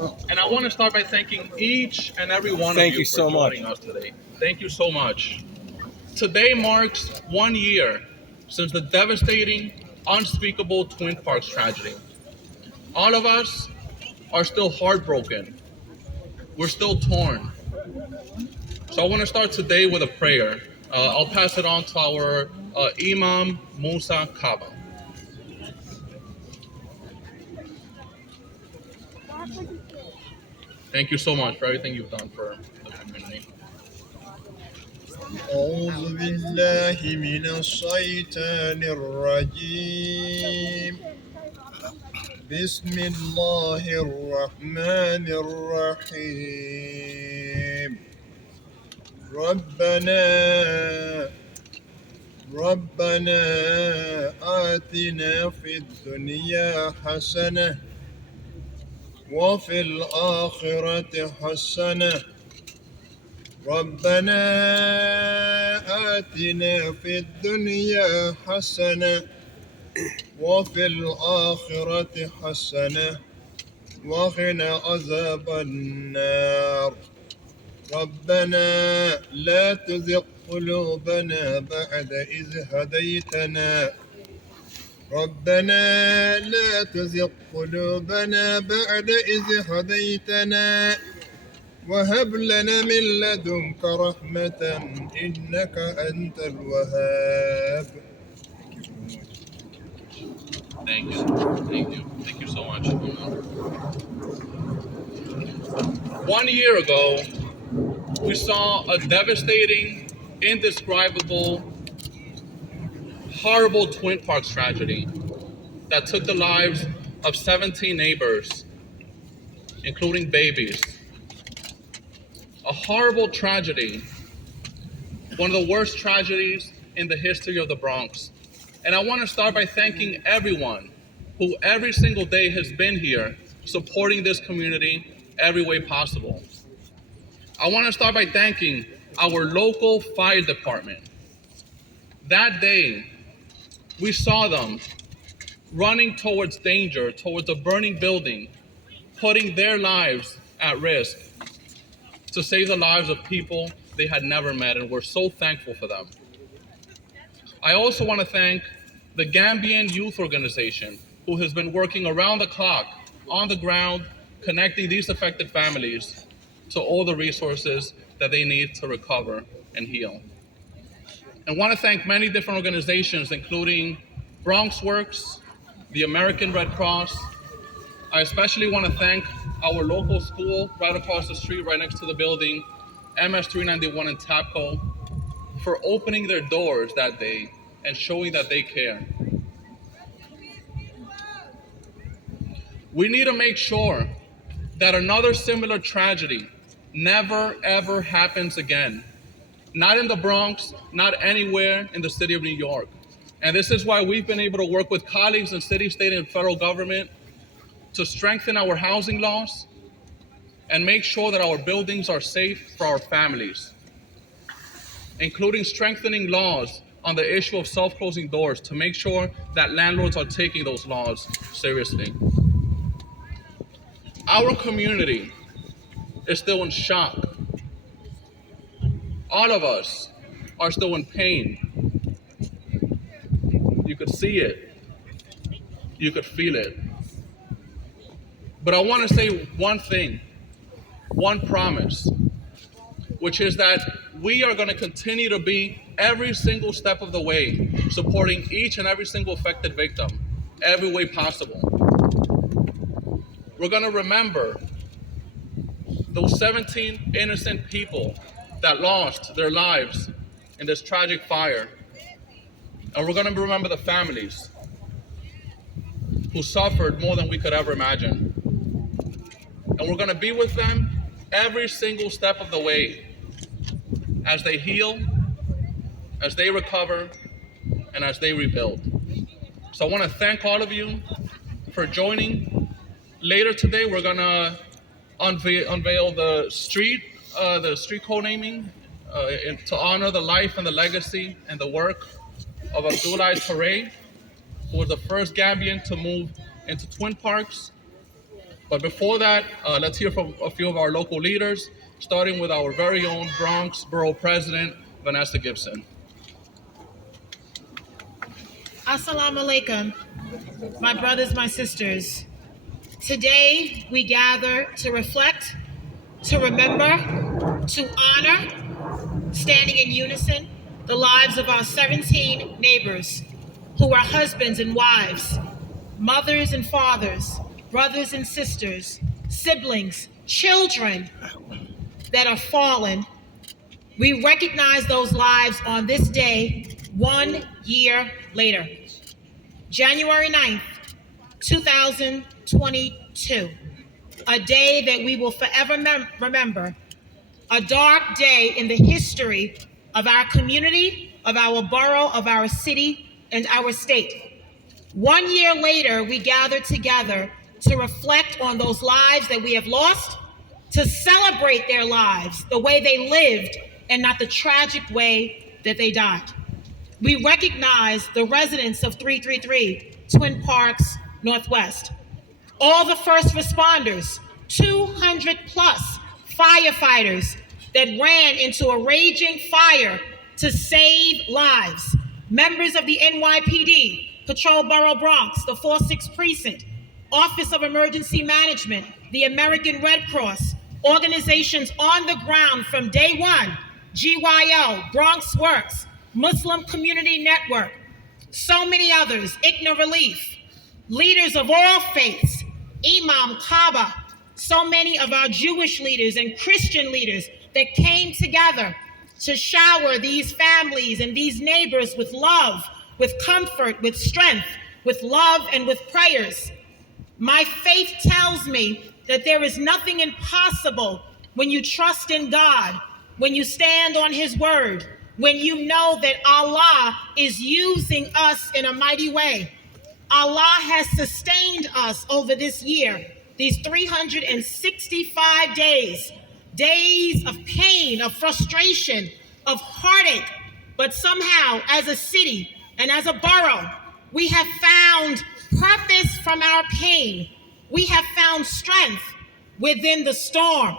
And I want to start by thanking each and every one of Thank you you for so much. joining us today. Thank you so much. Today marks 1 year since the devastating, unspeakable Twin Parks tragedy. All of us are still heartbroken. We're still torn. So I want to start today with a prayer. I'll pass it on to our Imam Musa Kaba. Thank you so much for everything you've done for the community. أعوذ بالله من الشيطان الرجيم بسم الله الرحمن الرحيم ربنا ربنا آتنا في الدنيا حسنة وفي الآخرة حسنة ربنا آتنا في الدنيا حسنة وفي الآخرة حسنة وقنا عذاب النار ربنا لا تزغ قلوبنا بعد إذ هديتنا ربنا لا تزغ قلوبنا بعد إذ هديتنا وهب لنا من لدنك رحمة إنك أنت الوهاب. Thank you. Thank you. Thank you so much. 1 year ago, we saw a devastating, indescribable, horrible Twin Parks tragedy that took the lives of 17 neighbors, including babies. A horrible tragedy, one of the worst tragedies in the history of the Bronx. And I want to start by thanking everyone who every single day has been here supporting this community every way possible. I want to start by thanking our local fire department. That day, we saw them running towards danger, towards a burning building, putting their lives at risk to save the lives of people they had never met, and we're so thankful for them. I also want to thank the Gambian Youth Organization, who has been working around the clock, on the ground, connecting these affected families to all the resources that they need to recover and heal. I want to thank many different organizations, including Bronx Works, the American Red Cross. I especially want to thank our local school right across the street, right next to the building, MS 391 in Tapco, for opening their doors that day and showing that they care. We need to make sure that another similar tragedy never ever happens again. Not in the Bronx, not anywhere in the city of New York. And this is why we've been able to work with colleagues in city, state, and federal government to strengthen our housing laws and make sure that our buildings are safe for our families, including strengthening laws on the issue of self-closing doors to make sure that landlords are taking those laws seriously. Our community is still in shock. All of us are still in pain. You could see it. You could feel it. But I want to say one thing, one promise, which is that we are going to continue to be every single step of the way, supporting each and every single affected victim, every way possible. We're going to remember those 17 innocent people that lost their lives in this tragic fire. And we're going to remember the families who suffered more than we could ever imagine. And we're going to be with them every single step of the way as they heal, as they recover, and as they rebuild. So I want to thank all of you for joining. Later today, we're going to unveil the street co-naming to honor the life and the legacy and the work of Abdoule Touray, who was the first Gambian to move into Twin Parks. But before that, let's hear from a few of our local leaders, starting with our very own Bronx Borough President, Vanessa Gibson. Assalamu alaikum, my brothers, my sisters. Today we gather to reflect, to remember, to honor, standing in unison, the lives of our 17 neighbors who are husbands and wives, mothers and fathers, brothers and sisters, siblings, children that are fallen. We recognize those lives on this day 1 year later, January 9th, 2022, a day that we will forever remember, a dark day in the history of our community, of our borough, of our city, and our state. 1 year later, we gather together to reflect on those lives that we have lost, to celebrate their lives, the way they lived, and not the tragic way that they died. We recognize the residents of 333 Twin Parks Northwest, all the first responders, 200 plus firefighters that ran into a raging fire to save lives, members of the NYPD, Patrol Borough Bronx, the 4-6 Precinct, Office of Emergency Management, the American Red Cross, organizations on the ground from day one, GYO, Bronx Works, Muslim Community Network, so many others, ICNA Relief, leaders of all faiths, Imam Kaaba, so many of our Jewish leaders and Christian leaders that came together to shower these families and these neighbors with love, with comfort, with strength, with love, and with prayers. My faith tells me that there is nothing impossible when you trust in God, when you stand on His word, when you know that Allah is using us in a mighty way. Allah has sustained us over this year, these 365 days, days of pain, of frustration, of heartache. But somehow, as a city and as a borough, we have found purpose from our pain. We have found strength within the storm.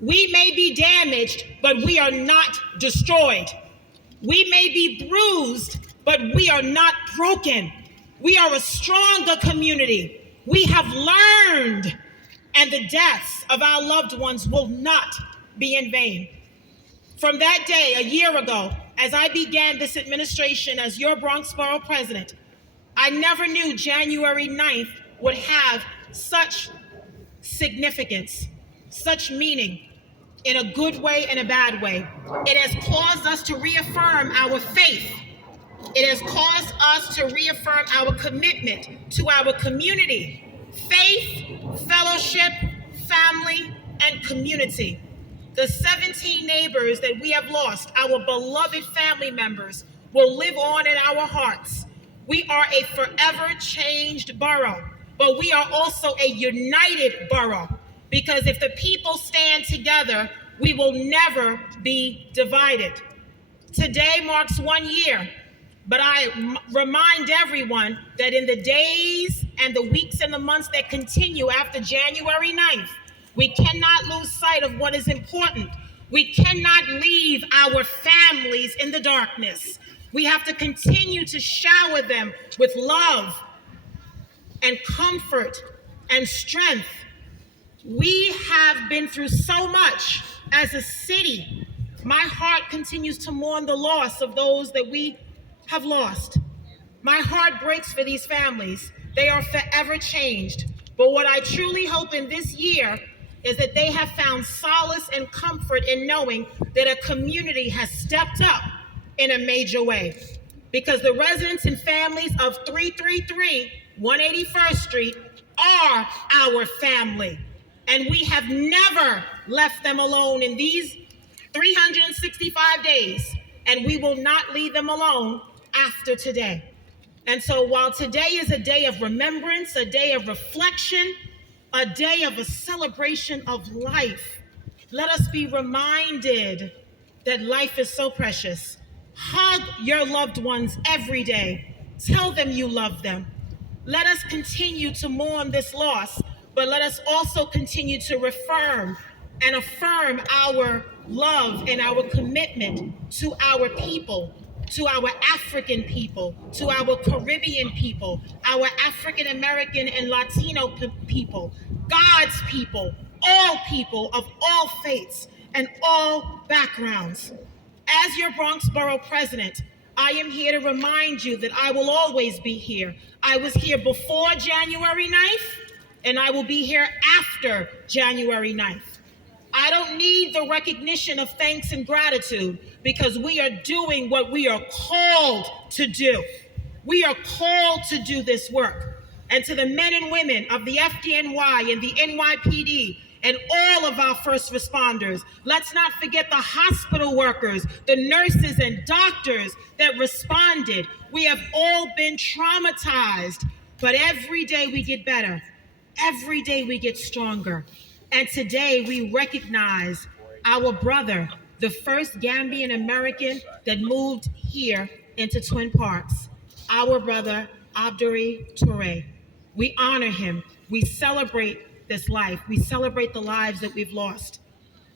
We may be damaged, but we are not destroyed. We may be bruised, but we are not broken. We are a stronger community. We have learned, and the deaths of our loved ones will not be in vain. From that day, a year ago, as I began this administration as your Bronx Borough President, I never knew January 9th would have such significance, such meaning, in a good way and a bad way. It has caused us to reaffirm our faith. It has caused us to reaffirm our commitment to our community, faith, fellowship, family, and community. The 17 neighbors that we have lost, our beloved family members, will live on in our hearts. We are a forever changed borough, but we are also a united borough, because if the people stand together, we will never be divided. Today marks 1 year, but I remind everyone that in the days and the weeks and the months that continue after January 9th, we cannot lose sight of what is important. We cannot leave our families in the darkness. We have to continue to shower them with love and comfort and strength. We have been through so much as a city. My heart continues to mourn the loss of those that we have lost. My heart breaks for these families. They are forever changed. But what I truly hope in this year is that they have found solace and comfort in knowing that a community has stepped up in a major way. Because the residents and families of 333 181st Street are our family. And we have never left them alone in these 365 days. And we will not leave them alone after today. And so while today is a day of remembrance, a day of reflection, a day of a celebration of life, let us be reminded that life is so precious. Hug your loved ones every day. Tell them you love them. Let us continue to mourn this loss but let us also continue to reaffirm and affirm our love and our commitment to our people, to our African people, to our Caribbean people, our African American and Latino people, God's people of all faiths and all backgrounds. As your Bronx Borough President, I am here to remind you that I will always be here. I was here before January 9th, and I will be here after January 9th. I don't need the recognition of thanks and gratitude because we are doing what we are called to do. We are called to do this work. And to the men and women of the FDNY and the NYPD and all of our first responders, let's not forget the hospital workers, the nurses and doctors that responded. We have all been traumatized, but every day we get better. Every day we get stronger. And today we recognize our brother, the first Gambian American that moved here into Twin Parks, our brother, Abdoule Touray. We honor him. We celebrate this life. We celebrate the lives that we've lost.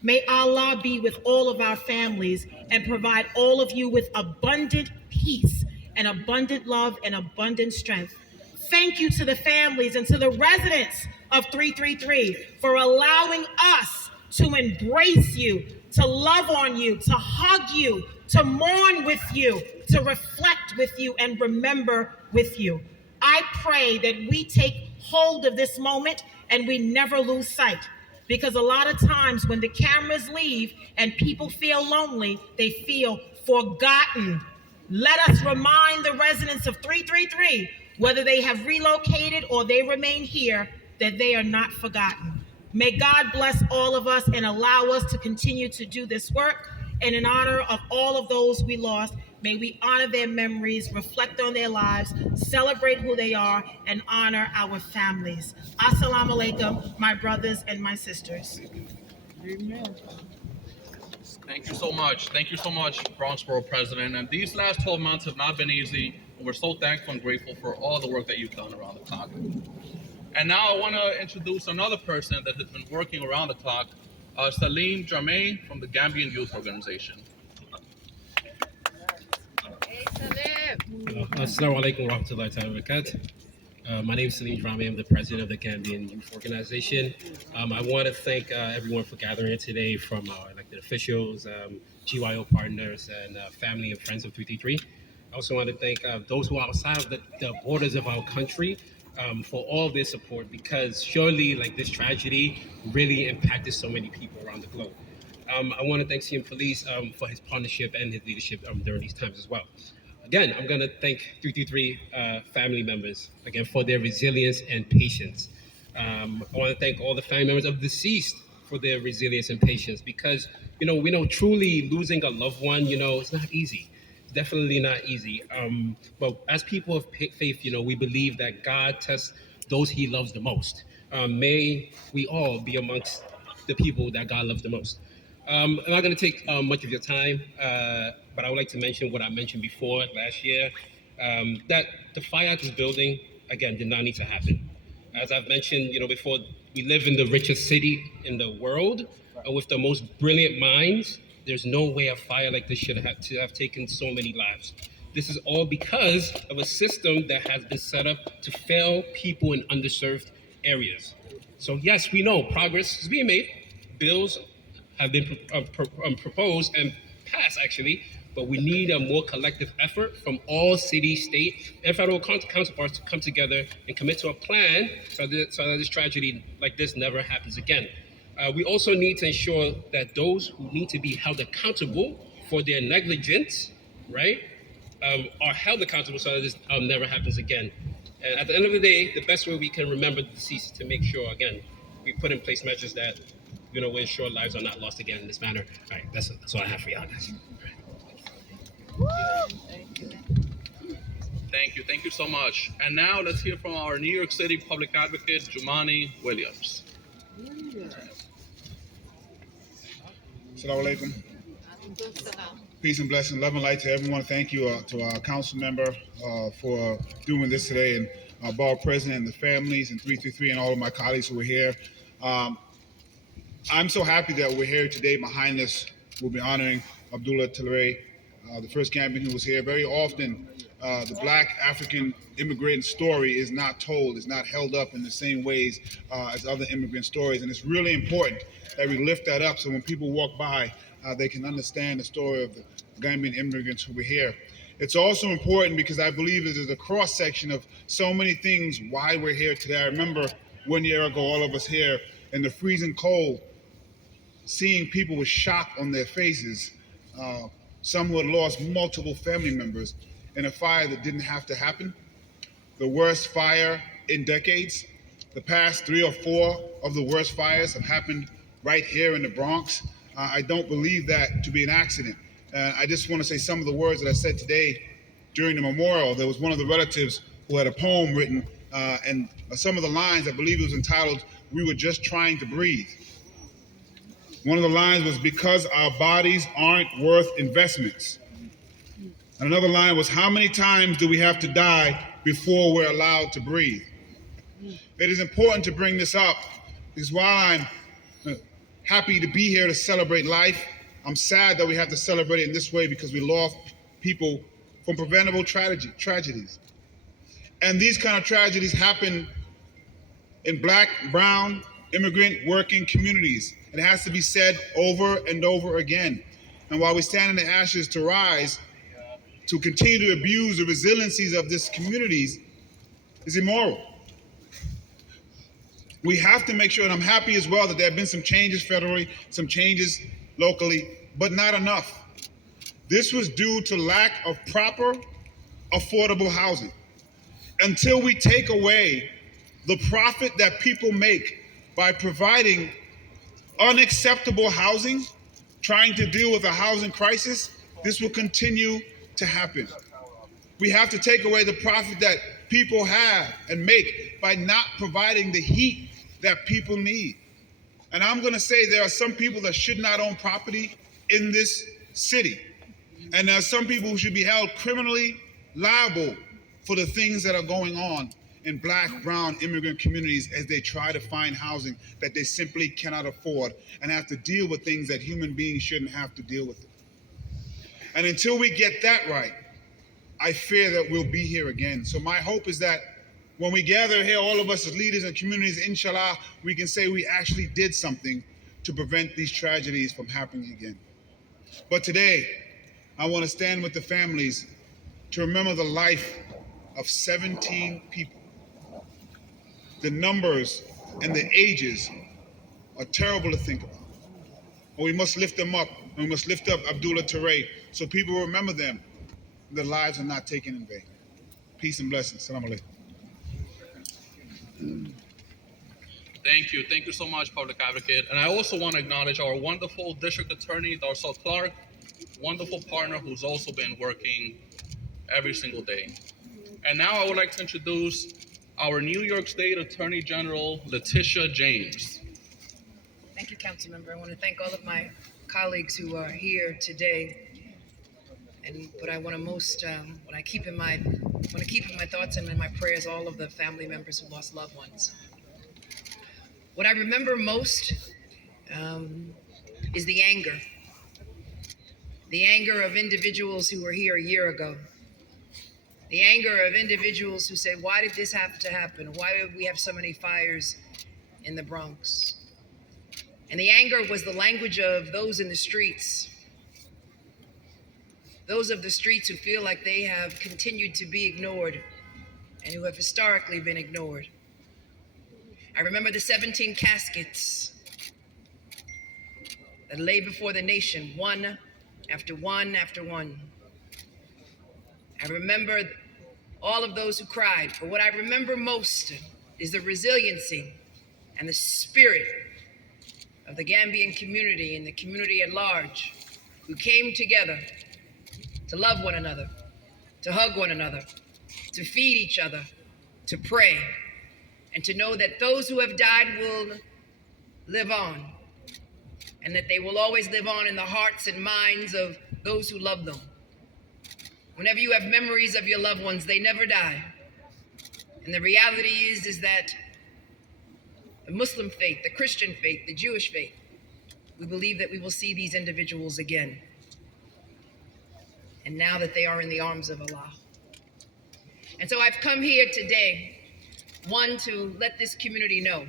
May Allah be with all of our families and provide all of you with abundant peace and abundant love and abundant strength. Thank you to the families and to the residents of 333 for allowing us to embrace you, to love on you, to hug you, to mourn with you, to reflect with you, and remember with you. I pray that we take hold of this moment and we never lose sight. Because a lot of times when the cameras leave and people feel lonely, they feel forgotten. Let us remind the residents of 333, whether they have relocated or they remain here, that they are not forgotten. May God bless all of us and allow us to continue to do this work. And in honor of all of those we lost, may we honor their memories, reflect on their lives, celebrate who they are, and honor our families. Assalamu alaikum, my brothers and my sisters. Amen. Thank you so much. Thank you so much, Bronx Borough President. And these last 12 months have not been easy. And we're so thankful and grateful for all the work that you've done around the clock. And now I want to introduce another person that has been working around the clock, Salim Jarmain from the Gambian Youth Organization. Assalamu alaikum wa rahmatullahi wa barakatuh. My name is Salim Drame. I'm the president of the Gambian Youth Organization. I want to thank everyone for gathering here today, from our elected officials, GYO partners, and family and friends of 333. I also want to thank those who are outside of the borders of our country for all their support, because surely this tragedy really impacted so many people around the globe. I want to thank CM Police for his partnership and his leadership during these times as well. Again, I'm going to thank 333 family members, again, for their resilience and patience. I want to thank all the family members of the deceased for their resilience and patience, because, we know truly losing a loved one, it's not easy. It's definitely not easy. But as people of faith, we believe that God tests those he loves the most. May we all be amongst the people that God loves the most. I'm not going to take much of your time, but I would like to mention what I mentioned before last year, that the fire at this building, again, did not need to happen. As I've mentioned, before, we live in the richest city in the world, with the most brilliant minds. There's no way a fire like this should have taken so many lives. This is all because of a system that has been set up to fail people in underserved areas. So yes, we know progress is being made. Bills have been proposed and passed, actually, but we need a more collective effort from all city, state, and federal counterparts to come together and commit to a plan so that this tragedy like this never happens again. We also need to ensure that those who need to be held accountable for their negligence, right, are held accountable so that this never happens again. And at the end of the day, the best way we can remember the deceased is to make sure, again, we put in place measures that will ensure lives are not lost again in this manner. All right, that's all I have for y'all guys. Thank you so much. And now let's hear from our New York City Public Advocate, Jumani Williams. Assalamu alaikum. Peace and blessing, love and light to everyone. Thank you to our council member for doing this today. And borough president and the families, and 333 and all of my colleagues who are here. I'm so happy that we're here today. Behind us, we'll be honoring Abdoule Touray, the first Gambian who was here. Very often, the Black African immigrant story is not told, is not held up in the same ways as other immigrant stories. And it's really important that we lift that up so when people walk by, they can understand the story of the Gambian immigrants who were here. It's also important because I believe it is a cross-section of so many things why we're here today. I remember 1 year ago, all of us here in the freezing cold, seeing people with shock on their faces, some who had lost multiple family members in a fire that didn't have to happen, the worst fire in decades. The past 3 or 4 of the worst fires have happened right here in the Bronx. I don't believe that to be an accident. I just want to say some of the words that I said today during the memorial. There was one of the relatives who had a poem written, and some of the lines, I believe it was entitled, "We Were Just Trying to Breathe." One of the lines was, "Because our bodies aren't worth investments." And another line was, "How many times do we have to die before we're allowed to breathe?" It is important to bring this up because while I'm happy to be here to celebrate life, I'm sad that we have to celebrate it in this way because we lost people from preventable tragedies. And these kind of tragedies happen in Black, brown, immigrant, working communities. It has to be said over and over again. And while we stand in the ashes to rise, to continue to abuse the resiliencies of these communities is immoral. We have to make sure, and I'm happy as well that there have been some changes federally, some changes locally, but not enough. This was due to lack of proper, affordable housing. Until we take away the profit that people make by providing unacceptable housing, trying to deal with a housing crisis, this will continue to happen. We have to take away the profit that people have and make by not providing the heat that people need. And I'm going to say there are some people that should not own property in this city. And there are some people who should be held criminally liable for the things that are going on in Black, brown, immigrant communities as they try to find housing that they simply cannot afford and have to deal with things that human beings shouldn't have to deal with. And until we get that right, I fear that we'll be here again. So my hope is that when we gather here, all of us as leaders and communities, inshallah, we can say we actually did something to prevent these tragedies from happening again. But today, I want to stand with the families to remember the life of 17 people. The numbers and the ages are terrible to think about. But we must lift them up, and we must lift up Abdoule Touray so people will remember them. Their lives are not taken in vain. Peace and blessings. Salam alaikum. Thank you. Thank you so much, Public Advocate. And I also want to acknowledge our wonderful District Attorney, Darcel Clark, wonderful partner who's also been working every single day. And now I would like to introduce our New York State Attorney General, Letitia James. Thank you, Councilmember. I want to thank all of my colleagues who are here today. But I want to most, want to keep in my thoughts and in my prayers all of the family members who lost loved ones. What I remember most is the anger of individuals who were here a year ago. The anger of individuals who said, why did this have to happen? Why did we have so many fires in the Bronx? And the anger was the language of those in the streets. Those of the streets who feel like they have continued to be ignored and who have historically been ignored. I remember the 17 caskets that lay before the nation, one after one after one. I remember all of those who cried, but what I remember most is the resiliency and the spirit of the Gambian community and the community at large who came together to love one another, to hug one another, to feed each other, to pray, and to know that those who have died will live on, and that they will always live on in the hearts and minds of those who love them. Whenever you have memories of your loved ones, they never die, And the reality is that the Muslim faith, the Christian faith, the Jewish faith, we believe that we will see these individuals again. And now that they are in the arms of Allah. And so I've come here today, one, to let this community know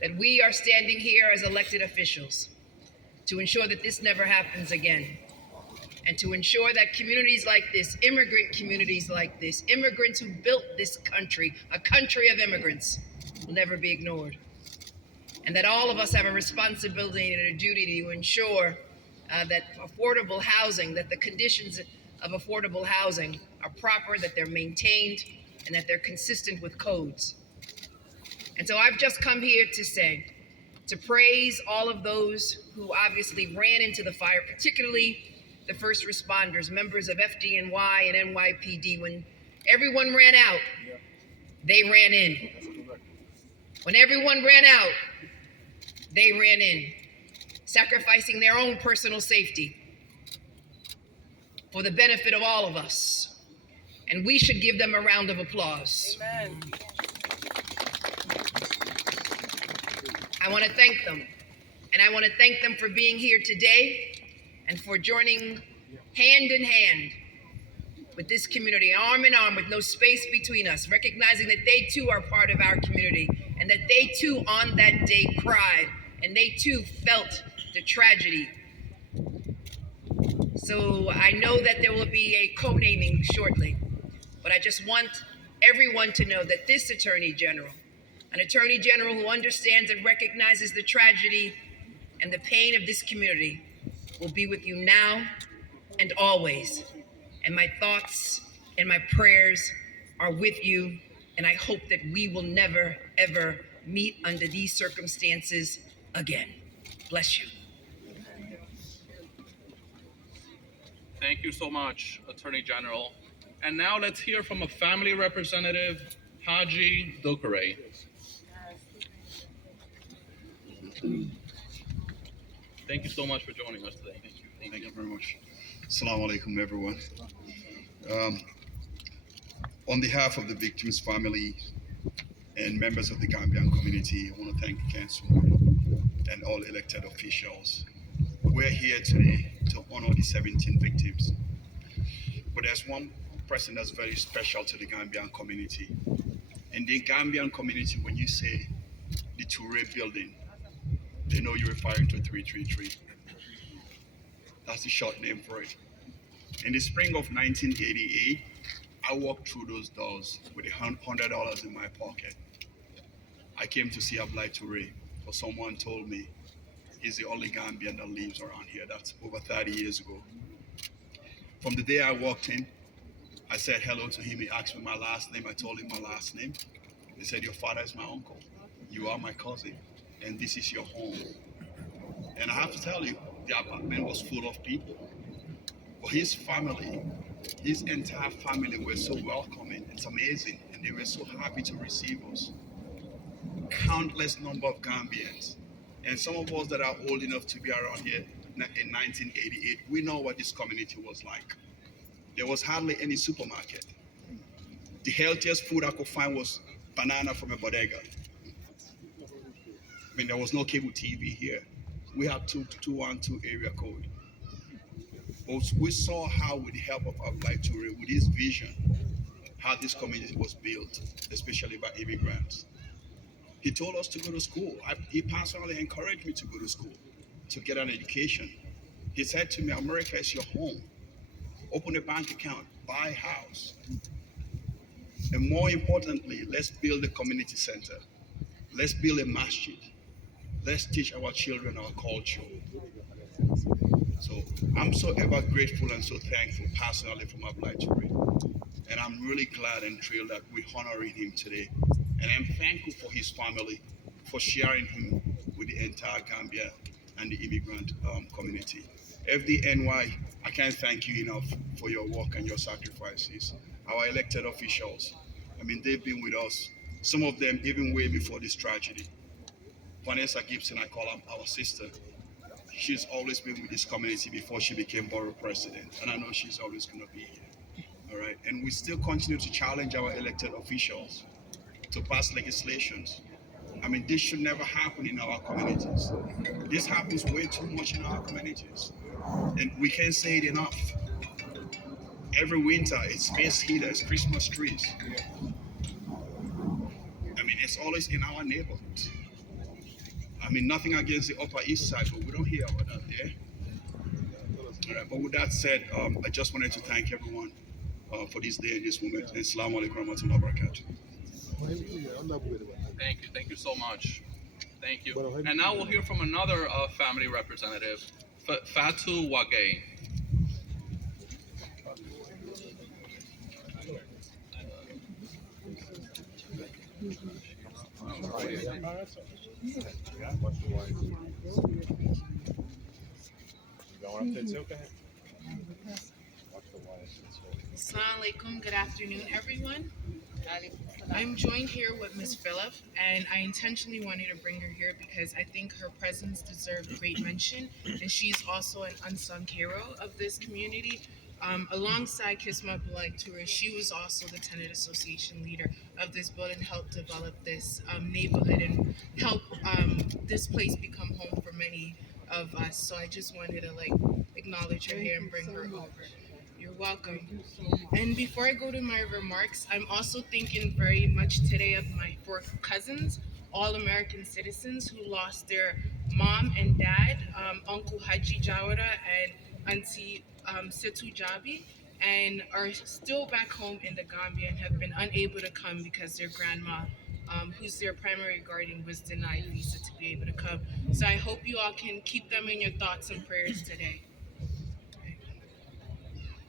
that we are standing here as elected officials to ensure that this never happens again. And to ensure that communities like this, immigrant communities like this, immigrants who built this country, a country of immigrants, will never be ignored. And that all of us have a responsibility and a duty to ensure that affordable housing, that the conditions of affordable housing are proper, that they're maintained, and that they're consistent with codes. And so I've just come here to say, to praise all of those who obviously ran into the fire, particularly the first responders, members of FDNY and NYPD. When everyone ran out, they ran in. When everyone ran out, they ran in, sacrificing their own personal safety for the benefit of all of us. And we should give them a round of applause. Amen. I want to thank them. And I want to thank them for being here today and for joining hand in hand with this community, arm in arm, with no space between us, recognizing that they too are part of our community and that they too on that day cried and they too felt the tragedy. So I know that there will be a co-naming shortly, but I just want everyone to know that this Attorney General, an Attorney General who understands and recognizes the tragedy and the pain of this community, will be with you now and always. And my thoughts and my prayers are with you, and I hope that we will never, ever meet under these circumstances again. Bless you. Thank you so much, Attorney General. And now let's hear from a family representative, Haji Touray. Thank you so much for joining us today. Thank you very much. Assalamu alaikum, everyone. On behalf of the victims' family and members of the Gambian community, I want to thank the council and all elected officials. We're here today to honor the 17 victims. But there's one person that's very special to the Gambian community. In the Gambian community, when you say the Touray building, they know you're referring to 333. That's the short name for it. In the spring of 1988, I walked through those doors with $100 in my pocket. I came to see Abdoule Touray, because someone told me he's the only Gambian that lives around here. That's over 30 years ago. From the day I walked in, I said hello to him. He asked me my last name. I told him my last name. He said, your father is my uncle. You are my cousin. And this is your home. And I have to tell you, the apartment was full of people. But his family, his entire family were so welcoming. It's amazing. And they were so happy to receive us. Countless number of Gambians. And some of us that are old enough to be around here in 1988, we know what this community was like. There was hardly any supermarket. The healthiest food I could find was banana from a bodega. I mean, there was no cable TV here. We had 212 area code. But we saw how, with the help of Abdoule Touray, with his vision, how this community was built, especially by immigrants. He told us to go to school. He personally encouraged me to go to school, to get an education. He said to me, America is your home. Open a bank account, buy a house. And more importantly, let's build a community center. Let's build a masjid. Let's teach our children our culture. So I'm so ever grateful and so thankful personally from Abdoule Touray. And I'm really glad and thrilled that we're honoring him today. And I'm thankful for his family for sharing him with the entire Gambia and the immigrant community. FDNY, I can't thank you enough for your work and your sacrifices. Our elected officials, I mean, they've been with us, some of them even way before this tragedy. Vanessa Gibson, I call her our sister. She's always been with this community before she became borough president, and I know she's always going to be here. All right, and we still continue to challenge our elected officials to pass legislations. I mean, this should never happen in our communities. This happens way too much in our communities. And we can't say it enough. Every winter, it's space heaters, Christmas trees. I mean, it's always in our neighborhoods. I mean, nothing against the Upper East Side, but we don't hear about that there. All right, but with that said, I just wanted to thank everyone for this day and this moment. And Assalamu alaikum warahmatullahi wabarakatuh. Thank you so much. Thank you. And now we'll hear from another family representative, Fatu Wage. Assalamu alaikum. Good afternoon, everyone. I'm joined here with Ms. Phillip, and I intentionally wanted to bring her here because I think her presence deserves great mention, and she's also an unsung hero of this community. Alongside Kisma Abdoule Touray, she was also the tenant association leader of this building, helped develop this neighborhood and help this place become home for many of us. So I just wanted to acknowledge her here and bring her over. You're welcome. And before I go to my remarks, I'm also thinking very much today of my 4 cousins, all American citizens who lost their mom and dad, Uncle Haji Jawara and Auntie Setu Jabi, and are still back home in the Gambia and have been unable to come because their grandma, who's their primary guardian, was denied visa to be able to come. So I hope you all can keep them in your thoughts and prayers today.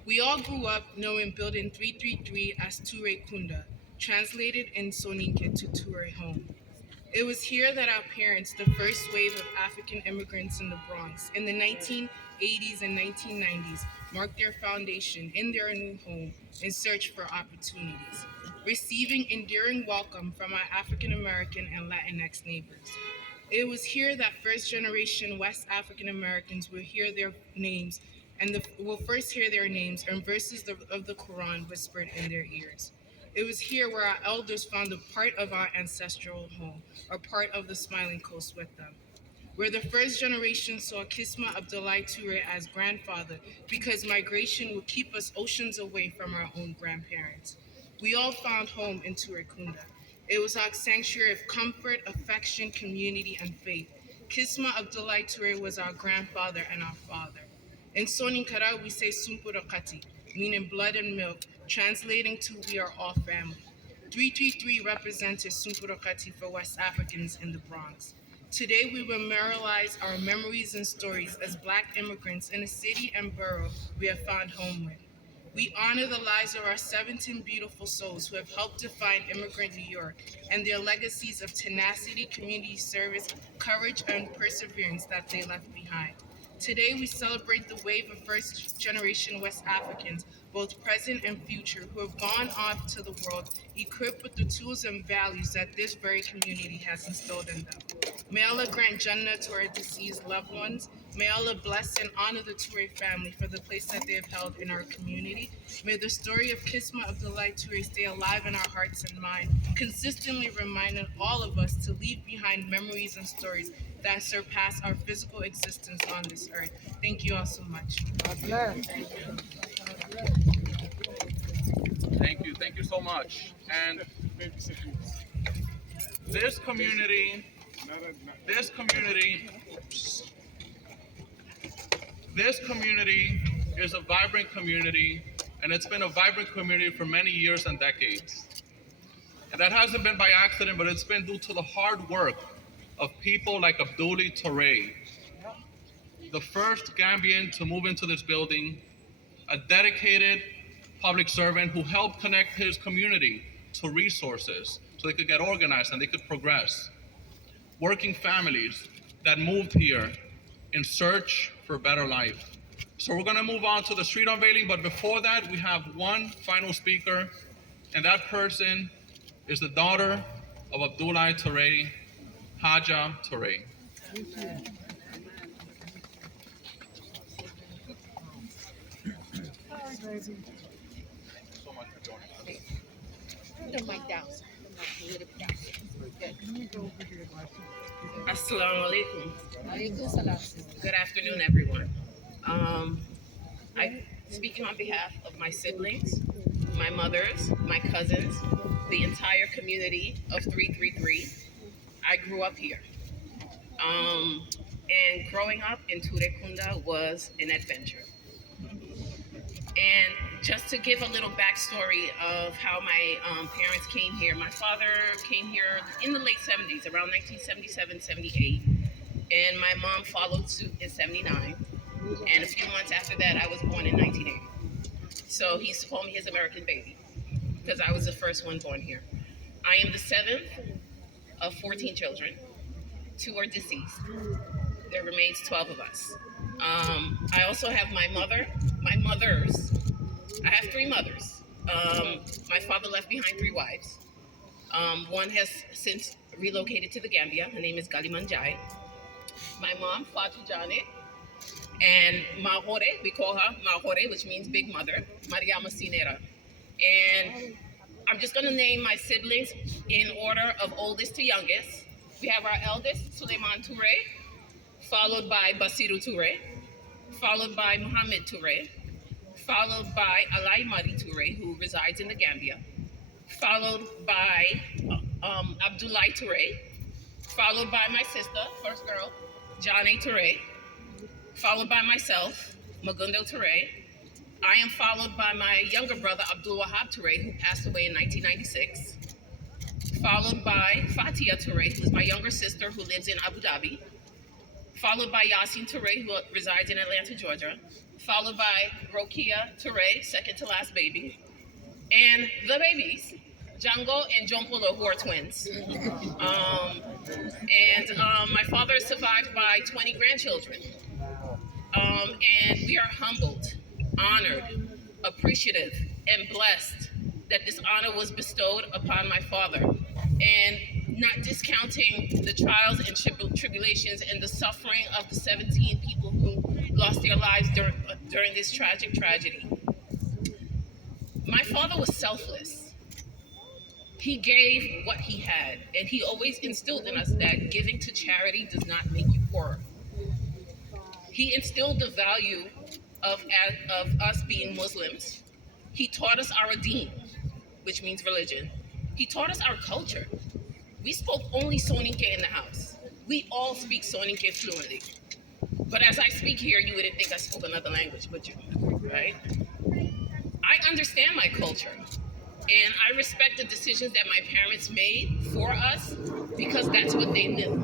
We all grew up knowing Building 333 as Touray Kunda, translated in Soninke to Touray home. It was here that our parents, the first wave of African immigrants in the Bronx in the 1980s and 1990s, marked their foundation in their new home in search for opportunities, receiving enduring welcome from our African American and Latinx neighbors. It was here that first generation West African Americans will hear their names will first hear their names and verses of the Quran whispered in their ears. It was here where our elders found a part of our ancestral home, or part of the Smiling Coast with them. Where the first generation saw Kisma Abdoule Touray as grandfather because migration would keep us oceans away from our own grandparents. We all found home in Touray Kunda. It was our sanctuary of comfort, affection, community, and faith. Kisma Abdoule Touray was our grandfather and our father. In Soninkara, we say Sumpurokati, meaning blood and milk, translating to we are all family. 333 represented Sumpurokati for West Africans in the Bronx. Today, we memorialize our memories and stories as Black immigrants in a city and borough we have found home with. We honor the lives of our 17 beautiful souls who have helped define immigrant New York and their legacies of tenacity, community service, courage, and perseverance that they left behind. Today, we celebrate the wave of first-generation West Africans, both present and future, who have gone off to the world equipped with the tools and values that this very community has instilled in them. May Allah grant Jannah to our deceased loved ones. May Allah bless and honor the Touray family for the place that they have held in our community. May the story of Kisma Abdoule Touray stay alive in our hearts and minds, consistently reminding all of us to leave behind memories and stories that surpass our physical existence on this earth. Thank you all so much. Thank you so much. And this community is a vibrant community, and it's been a vibrant community for many years and decades. And that hasn't been by accident, but it's been due to the hard work of people like Abdoule Touray, the first Gambian to move into this building, a dedicated public servant who helped connect his community to resources so they could get organized and they could progress. Working families that moved here in search for a better life. So we're gonna move on to the street unveiling, but before that, we have one final speaker, and that person is the daughter of Abdoule Touray, Haja Touray. Put the mic down. Assalamu alaikum. Good afternoon, everyone. I speaking on behalf of my siblings, my mothers, my cousins, the entire community of 333. I grew up here. And growing up in Turekunda was an adventure. And just to give a little backstory of how my parents came here, my father came here in the late 70s, around 1977, 78. And my mom followed suit in 79. And a few months after that, I was born in 1980. So he used to call me his American baby because I was the first one born here. I am the seventh of 14 children. 2 are deceased. There remains 12 of us. I also have my mothers. I have 3 mothers. My father left behind 3 wives. One has since relocated to the Gambia. Her name is Galimanjai. My mom, Fatu Jane, and Mahore, we call her Mahore, which means big mother, Mariama Sinera. And I'm just gonna name my siblings in order of oldest to youngest. We have our eldest, Suleiman Touray, followed by Basiru Touray, followed by Muhammad Touray, followed by Alai Mari Touray, who resides in the Gambia, followed by Abdoule Touray, followed by my sister, first girl, Jane Touray, followed by myself, Magundo Touray. I am followed by my younger brother, Abdul Wahab Touray, who passed away in 1996, followed by Fatia Touray, who is my younger sister who lives in Abu Dhabi, followed by Yasin Touray, who resides in Atlanta, Georgia, followed by Rokia Touray, second to last baby, and the babies, Django and Jompolo, who are twins. My father is survived by 20 grandchildren. And we are humbled, honored, appreciative, and blessed that this honor was bestowed upon my father. And not discounting the trials and tribulations and the suffering of the 17 people who lost their lives during this tragic tragedy. My father was selfless. He gave what he had, and he always instilled in us that giving to charity does not make you poorer. He instilled the value of us being Muslims. He taught us our deen, which means religion. He taught us our culture. We spoke only Soninke in the house. We all speak Soninke fluently. But as I speak here, you wouldn't think I spoke another language, would you? Right? I understand my culture, and I respect the decisions that my parents made for us because that's what they knew.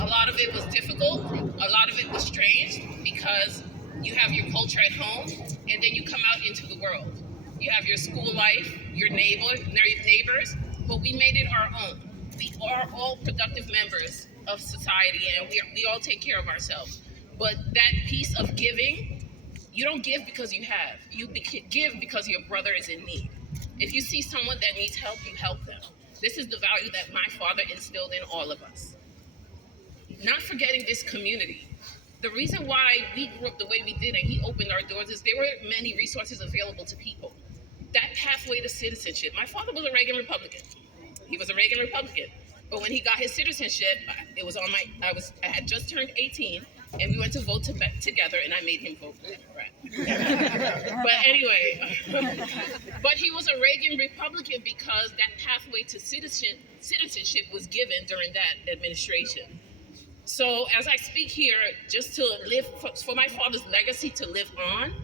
A lot of it was difficult, a lot of it was strange because you have your culture at home and then you come out into the world. You have your school life, your neighbors, but we made it our own. We are all productive members of society and we all take care of ourselves. But that piece of giving, you don't give because you have. You give because your brother is in need. If you see someone that needs help, you help them. This is the value that my father instilled in all of us. Not forgetting this community. The reason why we grew up the way we did and he opened our doors is there were many resources available to people. That pathway to citizenship. My father was a Reagan Republican. He was a Reagan Republican. But when he got his citizenship, it was on I had just turned 18 and we went to vote together and I made him vote Democrat. But anyway, but he was a Reagan Republican because that pathway to citizenship was given during that administration. So as I speak here, just to live, for my father's legacy to live on,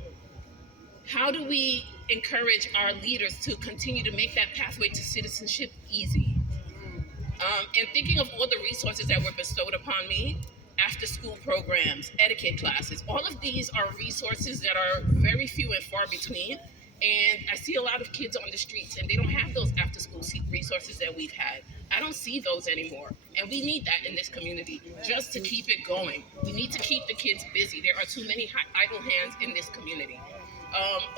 how do we encourage our leaders to continue to make that pathway to citizenship easy? And thinking of all the resources that were bestowed upon me, after school programs, etiquette classes, all of these are resources that are very few and far between. And I see a lot of kids on the streets and they don't have those after school resources that we've had. I don't see those anymore. And we need that in this community just to keep it going. We need to keep the kids busy. There are too many idle hands in this community.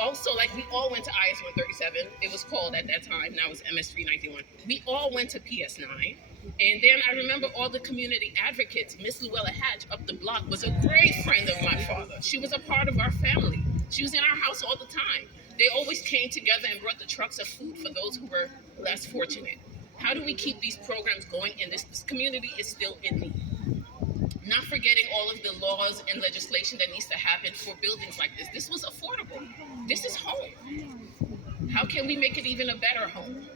Also, like we all went to IS 137. It was called at that time. Now it's MS 391. We all went to PS 9. And then I remember all the community advocates. Miss Luella Hatch up the block was a great friend of my father. She was a part of our family. She was in our house all the time. They always came together and brought the trucks of food for those who were less fortunate. How do we keep these programs going? And this community is still in need. Not forgetting all of the laws and legislation that needs to happen for buildings like this. This was affordable. This is home. How can we make it even a better home?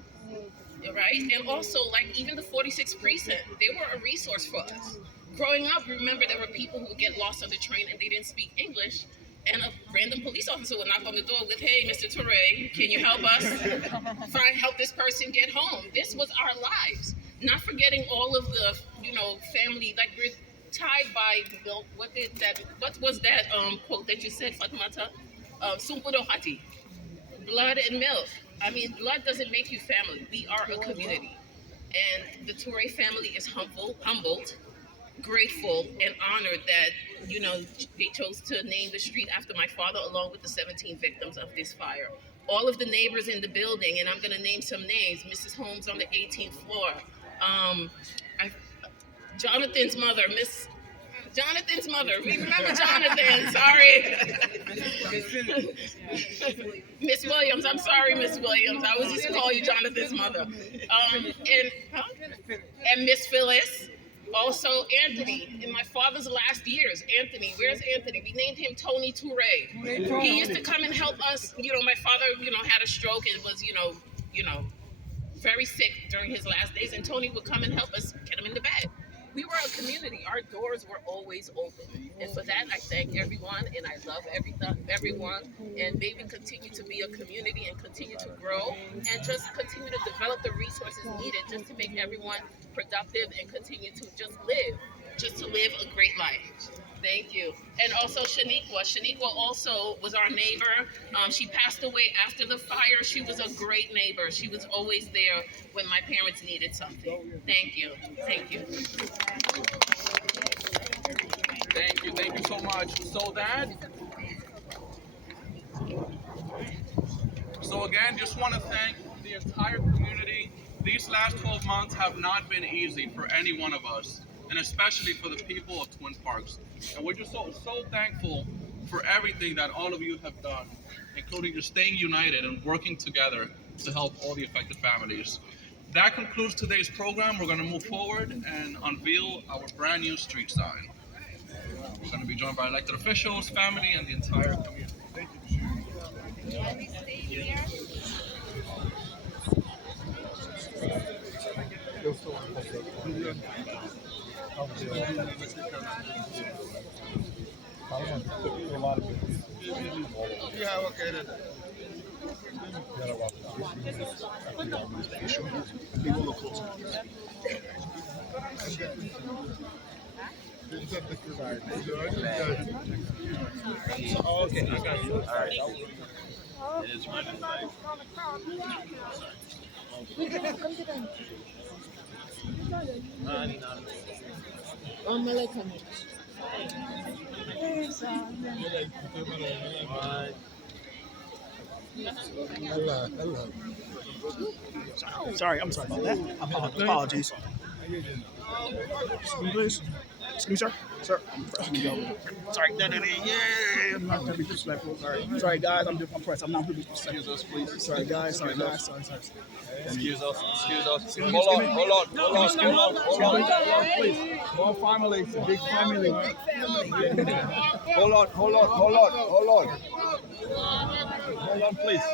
Right? And also, like, even the 46th precinct, they were a resource for us. Growing up, remember, there were people who would get lost on the train and they didn't speak English, and a random police officer would knock on the door with, "Hey, Mr. Touray, can you help us help this person get home?" This was our lives. Not forgetting all of the, family, like, we're tied by, what was that quote that you said, Fatimata? Sumpudo Hati. Blood and milk. I mean, blood doesn't make you family. We are a community. And the Touray family is humbled, grateful, and honored that, they chose to name the street after my father, along with the 17 victims of this fire. All of the neighbors in the building, and I'm going to name some names: Mrs. Holmes on the 18th floor, Jonathan's mother, Jonathan's mother. We remember Jonathan. Sorry. Miss Williams. I'm sorry, Miss Williams. I was used to call you Jonathan's mother. And Miss Phyllis. Also Anthony. In my father's last years, Anthony. Where's Anthony? We named him Tony Touray. He used to come and help us. My father, had a stroke and was, very sick during his last days. And Tony would come and help us get him in the bed. We were a community. Our doors were always open. And for that, I thank everyone, and I love everyone. And may we continue to be a community and continue to grow and just continue to develop the resources needed just to make everyone productive and continue to just to live a great life. Thank you. And also Shaniqua. Shaniqua also was our neighbor. She passed away after the fire. She was a great neighbor. She was always there when my parents needed something. Thank you. Thank you. Thank you so much. So again, just want to thank the entire community. These last 12 months have not been easy for any one of us, and especially for the people of Twin Parks. And we're just so thankful for everything that all of you have done, including just staying united and working together to help all the affected families. That concludes today's program. We're going to move forward and unveil our brand new street sign. We're going to be joined by elected officials, family, and the entire community. Thank you. Can we stay here? Yeah, okay. Okay, I got you. All right. It is my life. Sorry, I'm sorry about that. Apologies. Excuse me, please. Excuse me, sir. Sir. Sorry. Yeah. I'm not trying to be disrespectful. Sorry, guys. I'm pressed. I'm not really excuse us, please. Sorry, guys. Sorry. Excuse us. Hold on. Please. More family. It's a big family. Hold on. Hold on, please.